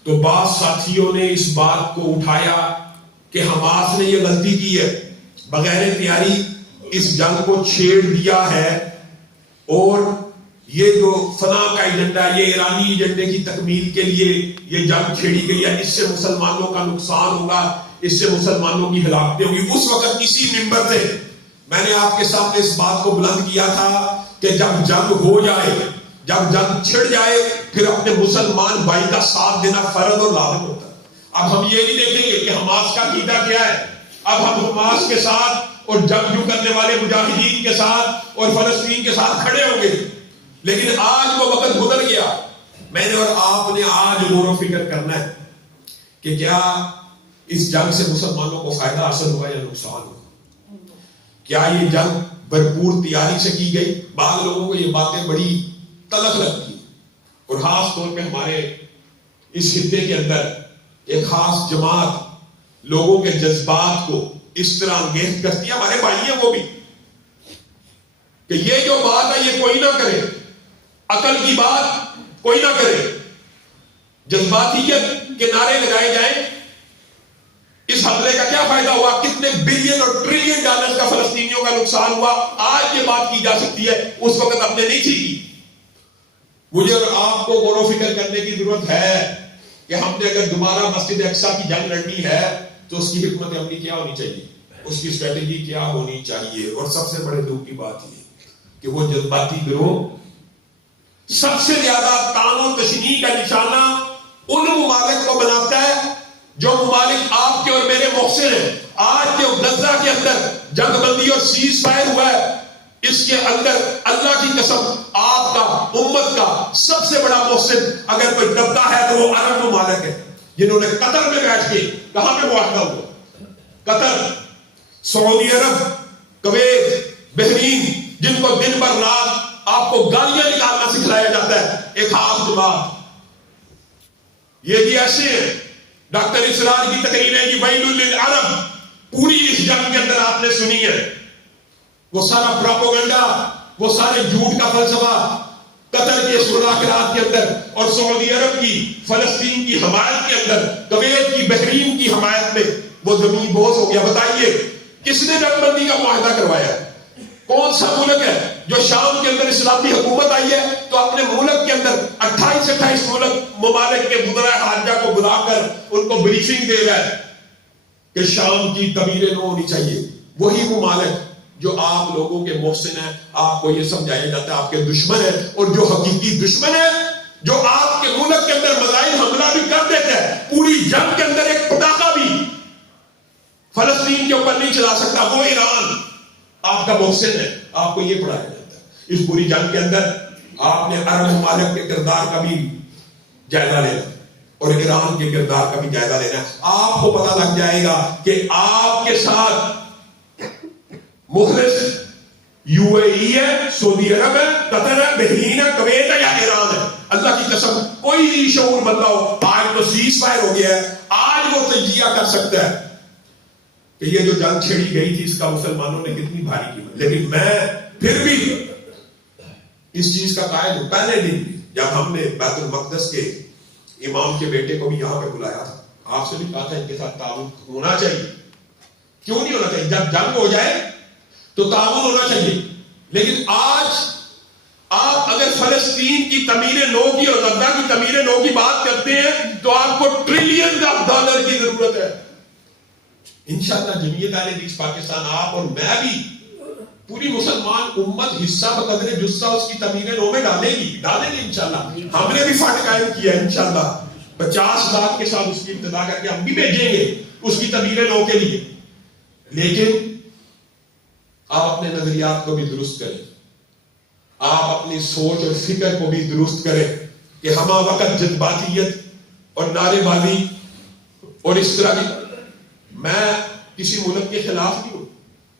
تو بعض ساتھیوں نے اس بات کو اٹھایا کہ حماس نے یہ غلطی کی ہے، بغیر تیاری اس جنگ کو چھیڑ دیا ہے اور یہ جو فنا کا ایجنڈا، یہ ایرانی ایجنڈے کی تکمیل کے لیے یہ جنگ چھیڑی گئی ہے، اس سے مسلمانوں کا نقصان ہوگا، اس سے مسلمانوں کی ہلاکتیں ہوگی. اس وقت کسی ممبر سے میں نے آپ کے سامنے اس بات کو بلند کیا تھا کہ جب جنگ ہو جائے، جب جنگ چھڑ جائے، پھر اپنے مسلمان بھائی کا ساتھ دینا فرض اور لازم ہوتا ہے. اب ہم یہ نہیں دیکھیں گے کہ حماس کا عقیدہ کیا ہے. اب ہم حماس کے ساتھ اور جنگجو کرنے والے مجاہدین کے ساتھ اور فلسطین کے ساتھ کھڑے ہوں گے. لیکن آج وہ وقت گزر گیا. میں نے اور آپ نے آج غور و فکر کرنا ہے کہ کیا اس جنگ سے مسلمانوں کو فائدہ حاصل ہوا یا نقصان ہوا. کیا یہ جنگ بھرپور تیاری سے کی گئی. بعض لوگوں کو یہ باتیں بڑی تلخ لگتی اور خاص طور پہ ہمارے اس خطے کے اندر ایک خاص جماعت لوگوں کے جذبات کو اس طرح انگیز کرتی ہے. ہمارے بھائی ہیں وہ بھی کہ یہ جو بات ہے یہ کوئی نہ کرے، عقل کی بات کوئی نہ کرے. جذباتیت کے نعرے لگائے جائیں. اس حملے کا کیا فائدہ ہوا، کتنے بلین اور ٹریلین ڈالر کا فلسطینیوں کا نقصان ہوا، آج یہ بات کی جا سکتی ہے، اس وقت ہم نے نہیں کی. مجھے اور آپ کو غور و فکر کرنے کی ضرورت ہے کہ ہم نے اگر دوبارہ مسجد اقصی کی جنگ لڑنی ہے تو اس کی حکمت عملی کیا ہونی چاہیے، اس کی اسٹریٹجی کیا ہونی چاہیے. اور سب سے بڑے دکھ کی بات یہ کہ وہ جذباتی گروہ سب سے زیادہ طعن و تشنیع کا نشانہ ان ممالک کو بناتا ہے جو ممالک آپ کے اور میرے محسن ہیں. آج کے غزہ کے اندر جنگ بندی اور سیز فائر ہوا ہے، اس کے اندر اللہ کی قسم آپ کا، امت کا سب سے بڑا محسن اگر کوئی دبتا ہے تو وہ عرب ممالک ہے جنہوں نے قطر میں بیٹھ کے، کہاں پہ معاہدہ ہوا، قطر، سعودی عرب، کویت، بحرین، جن کو دن بھر رات آپ کو گالیاں نکالنا سکھلایا جاتا ہے. ایک خاص جماعت یہ بھی ایسے ہیں. ڈاکٹر اسرار کی تقریریں کہ ویل للعرب پوری اس جنگ کے اندر آپ نے سنی ہے. وہ سارا پراپوگنڈا، وہ سارے جھوٹ کا فلسفہ قطر کے مذاکرات کے اندر اور سعودی عرب کی فلسطین کی حمایت کے اندر، کویت کی، بحرین کی حمایت میں وہ زمین بوس ہو گیا. بتائیے کس نے جنگ بندی کا معاہدہ کروایا؟ کون سا ملک ہے جو شام کے اندر اسلامی حکومت آئی ہے تو اپنے ملک کے اندر 28 ممالک کے وزراء خارجہ کو بلا کر ان کو بریفنگ دے رہا ہے کہ شام کی تعمیریں نو ہونی چاہیے. وہی ممالک جو آپ لوگوں کے محسن ہیں, آپ کو یہ سمجھایا جاتا ہے آپ کے دشمن ہیں, اور جو حقیقی دشمن ہے, جو آپ کے ملک کے اندر مزائل حملہ بھی کر دیتے ہیں, پوری جنگ کے اندر ایک پٹاخہ بھی فلسطین کے اوپر نہیں چلا سکتا, وہ ایران آپ کا محسن ہے. آپ کو یہ پڑھایا جاتا ہے. اس پوری جنگ کے اندر آپ نے عرب ممالک کے کردار کا بھی جائزہ لینا اور ایران کے کردار کا بھی جائزہ لینا. آپ کو پتہ لگ جائے گا کہ آپ کے ساتھ مخلص یو اے ای ہے, سعودی عرب ہے, قطر ہے, بحرین ہے, کویت ہے یا ایران ہے. اللہ کی قسم کوئی شعور بندہ ہو, آج تو سیز فائر ہو گیا ہے, آج وہ تجزیہ کر سکتا ہے کہ یہ جو جنگ چھڑی گئی تھی اس کا مسلمانوں نے کتنی بھاری قیمت. لیکن میں پھر بھی اس چیز کا قائل ہوں. پہلے دن جب ہم نے بیت المقدس کے امام کے بیٹے کو بھی یہاں پہ بلایا تھا, آپ سے بھی کہا تھا ان کے ساتھ تعاون ہونا چاہیے. کیوں نہیں ہونا چاہیے؟ جب جنگ ہو جائے تو تعاون ہونا چاہیے. لیکن آج آپ اگر فلسطین کی تعمیر نو کی اور غزہ کی تعمیر نو کی بات کرتے ہیں تو آپ کو ٹریلین آف ڈالر کی ضرورت ہے. انشاءاللہ جمعیت اہل حدیث پاکستان, آپ اور میں بھی, پوری مسلمان امت حصہ بقدر جثہ اس کی تعمیر نو میں ڈالے گی انشاءاللہ. ہم نے بھی فنڈ قائم کیا انشاءاللہ 50 لاکھ کے ساتھ اس کی ابتدا کر کے ہم بھی بھیجیں گے اس کی تعمیر نو کے لیے. لیکن آپ اپنے نظریات کو بھی درست کریں, آپ اپنی سوچ اور فکر کو بھی درست کریں کہ ہمہ وقت جذباتیت اور نعرے بازی اور اس طرح کی, میں کسی ملک کے خلاف نہیں ہوں,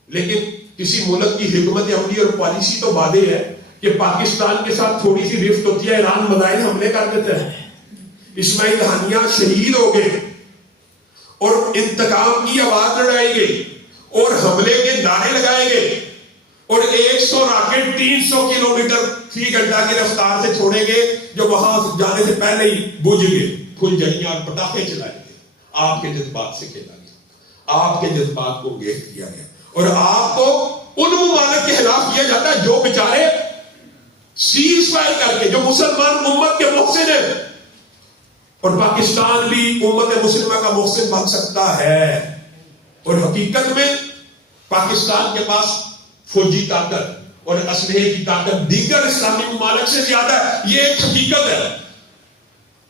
لیکن کسی ملک کی حکمت عملی اور پالیسی تو واضح ہے کہ پاکستان کے ساتھ تھوڑی سی رفت ہوتی ہے, ایران مزائل حملے کر دیتے ہیں, اسماعیل ہانیہ شہید ہو گئے اور انتقام کی آواز لڑائی گئی اور حملے کے نعرے لگائے گئے اور 100 راکٹ 300 کلومیٹر فی گھنٹہ کی رفتار سے چھوڑے گئے جو وہاں جانے سے پہلے ہی بجھ گئے, پھلجھڑیاں اور پٹاخے چلائے گئے. آپ کے جذبات سے کھیلا گیا, آپ کے جذبات کو گیٹ کیا گیا, اور آپ کو ان ممالک کے خلاف کیا جاتا ہے جو بیچارے سیز فائر کر کے, جو مسلمان امت کے محسن ہیں, اور پاکستان بھی امت مسلمہ کا محسن بن سکتا ہے. اور حقیقت میں پاکستان کے پاس فوجی طاقت اور اسلحے کی طاقت دیگر اسلامی ممالک سے زیادہ ہے, یہ ایک حقیقت ہے.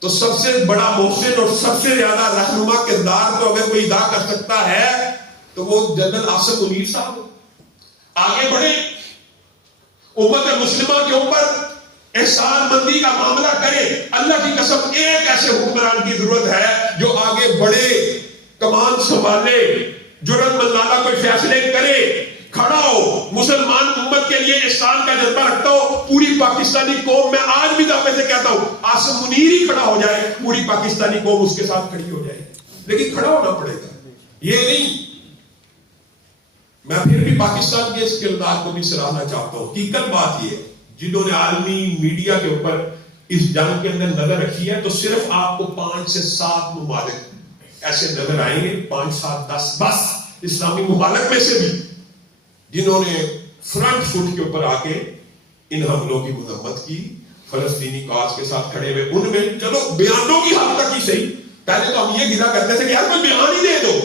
تو سب سے بڑا محسن اور سب سے زیادہ رہنما کردار کو اگر کوئی ادا کر سکتا ہے تو وہ جنرل آصف منیر صاحب. آگے بڑھے, امت مسلمہ کے اوپر احسان مندی کا معاملہ کرے. اللہ کی قسم ایک ایسے حکمران کی ضرورت ہے جو آگے بڑھے, کمان سنبھالے, جرأت مندانہ کوئی فیصلے کرے, کھڑا ہو, مسلمان امت کے لیے احسان کا جذبہ رکھتا ہو. پوری پاکستانی قوم, میں آج بھی دعوے سے کہتا ہوں, آصف منیر ہی کھڑا ہو جائے, پوری پاکستانی قوم اس کے ساتھ کھڑی ہو جائے. لیکن کھڑا ہونا پڑے گا, یہ نہیں. میں پھر بھی پاکستان کے اس کردار کو بھی سراہنا چاہتا ہوں. حقیقت بات یہ ہے, جنہوں نے عالمی میڈیا کے اوپر اس جنگ کے اندر نظر رکھی ہے تو صرف آپ کو 5 سے 7 ممالک ایسے نظر آئیں گے, 5 7 10 بس اسلامی ممالک میں سے بھی, جنہوں نے فرنٹ فٹ کے اوپر آ کے ان حملوں کی مذمت کی, فلسطینی کاز کے ساتھ کھڑے ہوئے. ان میں چلو بیانوں کی حد تک ہی صحیح, پہلے تو ہم یہ گلا کرتے تھے کہ یار کوئی بیان ہی دے دو,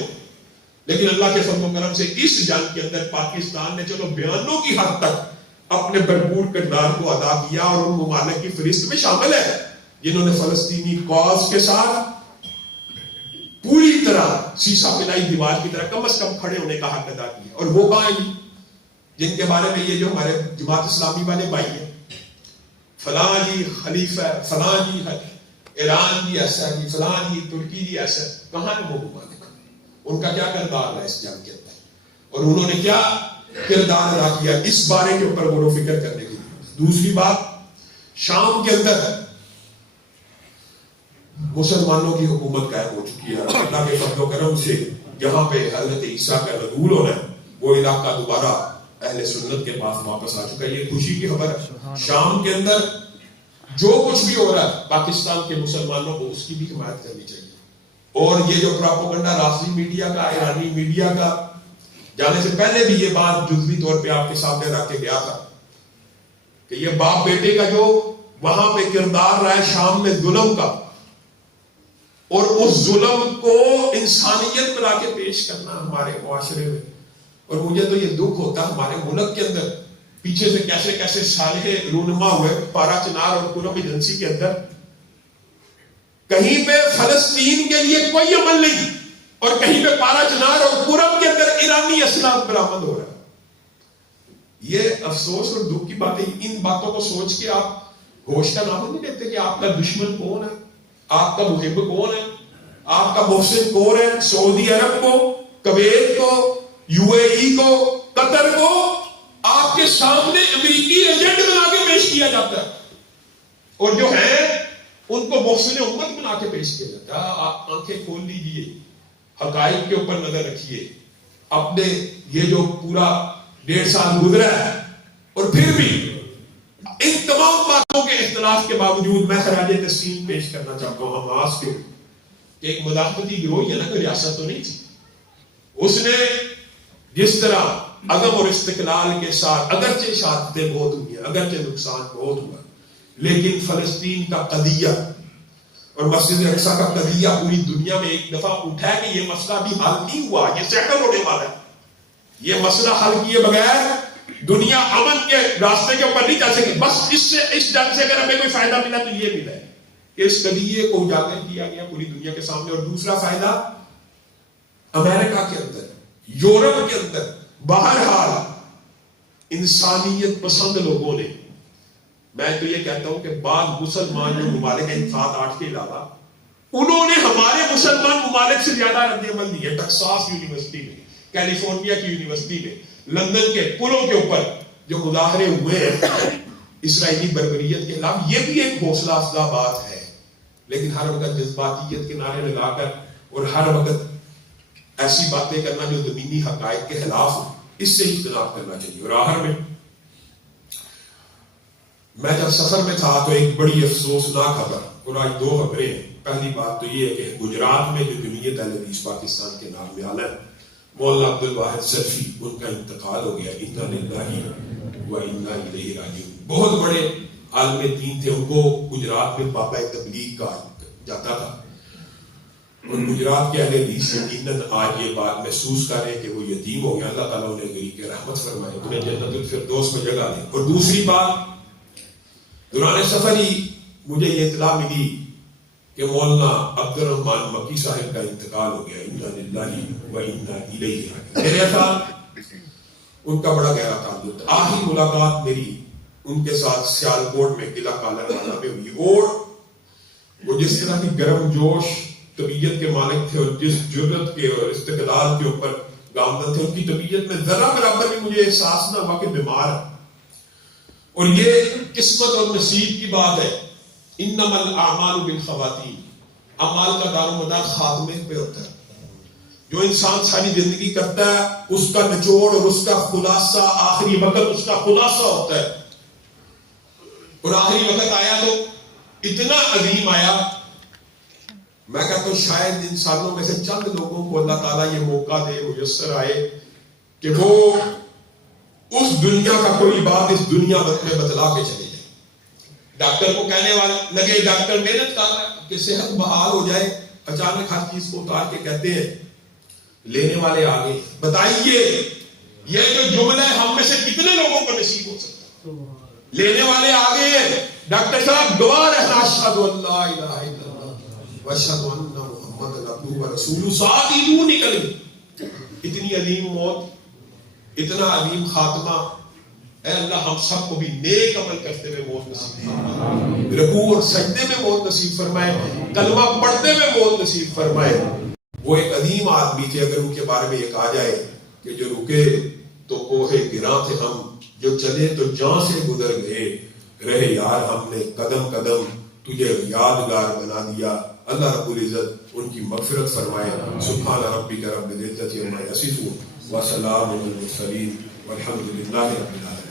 لیکن اللہ کے فضل و کرم سے اس جنگ کے اندر پاکستان نے چلو بیانوں کی حد تک اپنے بھرپور کردار کو ادا کیا, اور ان ممالک کی فہرست میں شامل ہے جنہوں نے فلسطینی کاز کے ساتھ پوری طرح سیسا پلائی دیوار کی طرح کم از کم کھڑے ہونے کا حق ادا کیا. اور وہ کہاں ہیں جن کے بارے میں یہ جو ہمارے جماعت اسلامی والے بھائی ہیں, فلاں جی خلیفہ, فلاں جی ایران جی ایسا جی, فلاں جی ترکی جی ایسا, کہاں ہے وہ ممالک؟ ان کا کیا کردار رہا اس جنگ کے اندر, اور انہوں نے کیا کردار ادا کیا, اس بارے کے اوپر غور و فکر کرنے کی. دوسری بات, شام کے اندر مسلمانوں کی حکومت قائم ہو چکی ہے. اللہ کے فضل و کرم سے جہاں پہ حضرت عیسیٰ کا نزول ہونا ہے وہ علاقہ دوبارہ اہل سنت کے پاس واپس آ چکا ہے. یہ خوشی کی خبر ہے. شام کے اندر جو کچھ بھی ہو رہا ہے پاکستان کے مسلمانوں کو اس کی بھی حمایت کرنی چاہیے. اور یہ جو پراپوگنڈا راستی میڈیا کا, ایرانی میڈیا کا, جانے سے پہلے بھی یہ بات جزوی طور پہ آپ کے سامنے رکھ کے گیا تھا کہ یہ باپ بیٹے کا جو وہاں پہ کردار رہا ہے شام میں ظلم کا, اور اس ظلم کو انسانیت بنا کے پیش کرنا ہمارے معاشرے میں. اور مجھے تو یہ دکھ ہوتا ہمارے ملک کے اندر پیچھے سے کیسے کیسے صالح رونما ہوئے پارا چنار اور پورم ایجنسی کے اندر, کہیں پہ فلسطین کے لیے کوئی عمل نہیں اور کہیں پہ پارا چنار اور پورم کے اندر ایرانی اسلحہ برآمد ہو رہا ہے. یہ افسوس اور دکھ کی بات ہے. ان باتوں کو سوچ کے آپ ہوش کا نام نہیں لیتے کہ آپ کا دشمن کون ہے, آپ کا محب کون ہے, آپ کا محسن کون ہے. سعودی عرب کو, کویت کو, یو اے ای کو, قطر کو آپ کے سامنے امریکی ایجنٹ بنا کے پیش کیا جاتا ہے, اور جو ہے ان کو محسن امت بنا کے پیش کیا جاتا ہے. آپ آنکھیں کھول لیجئے, حقائق کے اوپر نظر رکھیے. اپنے یہ جو پورا 1.5 سال گزرا ہے, اور پھر بھی ان تمام باتوں کے اختلاف کے باوجود میں خراج تسلیم پیش کرنا چاہتا ہوں حماس کے کہ ایک مدافعتی گروہ یہ نہ کوئی ریاست تو نہیں تھی. اس نے جس طرح عدم اور استقلال کے ساتھ اگرچہ شہادتیں بہت ہوئی ہیں, اگرچہ نقصان بہت ہوا, لیکن فلسطین کا قضیہ اور مسجد اقصی کا قضیہ پوری دنیا میں ایک دفعہ اٹھا ہے کہ یہ مسئلہ بھی حل نہیں ہوا, یہ سیٹل ہونے والا ہے. یہ مسئلہ حل کیے بغیر دنیا امن کے راستے کے اوپر نہیں چل سکتی. بس اس جنگ سے اگر ہمیں کوئی فائدہ ملا تو یہ ملا ہے کہ اس قضیے کو اجاگر کیا گیا پوری دنیا کے سامنے. اور دوسرا فائدہ امریکہ کے اندر, یورپ کے اندر, بہرحال انسانیت پسند لوگوں نے, میں تو یہ کہتا ہوں کہ بعض مسلمان جو ممالک ہیں 7-8 کے علاوہ, انہوں نے ہمارے مسلمان ممالک سے زیادہ رد عمل دی ہے. ٹیکساس یونیورسٹی میں, کیلیفورنیا کی یونیورسٹی میں, لندن کے پلوں کے اوپر جو مظاہرے ہوئے ہیں اسرائیلی بربریت کے خلاف, یہ بھی ایک حوصلہ افزا بات ہے. لیکن ہر وقت جذباتیت کے نعرے لگا کر اور ہر وقت ایسی باتیں کرنا جو زمینی حقائق کے خلاف ہو, اس سے اجتناب کرنا چاہیے. اور آخر میں جب سفر میں تھا تو ایک بڑی افسوسناک خبر, اور آج 2 خبریں ہیں. پہلی بات تو یہ ہے کہ گجرات میں جو جمعیت اہل حدیث پاکستان کے نام میں عالم مولانا عبد الواحد سرفی, ان کا انتقال ہو گیا. انا للہ و انا الیہ راجعون. بہت بڑے عالم دین تھے, ان کو گجرات میں بابا تبلیغ کہا جاتا تھا. اور گجرات کے اہل حدیث یقیناً آج یہ بات محسوس کر رہے ہیں کہ وہ یتیم ہو گیا. اللہ تعالیٰ انہیں گری کے رحمت فرمائے, انہیں جنت الفردوس میں جگہ دے. اور دوسری بات, دوران سفر ہی مجھے یہ اطلاع ملی کہ مولانا عبد الرحمان مکی صاحب کا انتقال ہو گیا. انا للہ و انا الیہ راجعون. میرے ساتھ ان کا بڑا گہرا تعلق تھا. آخری ملاقات میری ان کے ساتھ سیالکوٹ میں قلعہ کالر والا میں ہوئی, اور وہ جس طرح کی گرم جوش طبیعت کے مالک تھے اور جس جرت کے اور استقلال کے اوپر گامزن تھے, ان کی طبیعت میں ذرا برابر بھی مجھے احساس نہ ہوا کہ بیمار ہے. اور یہ قسمت اور نصیب کی بات ہے. انما الاعمال بالخواتیم, اعمال کا دار و مدار خاتمے پہ ہوتا ہے. جو انسان ساری زندگی کرتا ہے اس کا نچوڑ اور اس کا خلاصہ آخری وقت اس کا خلاصہ ہوتا ہے. اور آخری وقت آیا تو اتنا عظیم آیا, میں کہتا ہوں شاید انسانوں میں سے چند لوگوں کو اللہ تعالیٰ یہ موقع دے, میسر آئے کہ وہ اس دنیا کا کوئی بات اس دنیا میں بتلا کے چلے جائیں. ڈاکٹر کو کہنے والے لگے, ڈاکٹر محنت کر رہا ہے کہ صحت بحال ہو جائے, اچانک ہر چیز کو اتار کے کہتے ہیں لینے والے آگے. بتائیے یہ جو جملہ ہے ہم میں سے کتنے لوگوں کو نصیب ہو سکتا ہے؟ لینے والے آگے ہیں. ڈاکٹر صاحب گواہ رہنا, اشہد ان لا الہ الا اللہ واشہد ان محمد عبدہ ورسولہ, ساتھ ہی روح نکل گئی. اتنی عظیم موت, اتنا عظیم خاتمہ. اے اللہ ہم سب کو بھی نیک عمل کرتے ہوئے موت نصیب فرمائے, رکوع اور سجدے میں موت نصیب فرمائے, کلمہ پڑھتے ہوئے موت نصیب فرمائے. وہ ایک عظیم آدمی تھے. اگر ان کے بارے میں یہ کہا جائے کہ جو رکے تو کوہ گراں تھے ہم, جو چلے تو جان سے گزر گئے, رہے یار ہم نے قدم قدم تجھے یادگار بنا دیا. اللہ رب العزت ان کی مغفرت فرمائے. سبحان ربک رب العزت عما یصفون وسلام علی المرسلین والحمد للہ رب العالمین.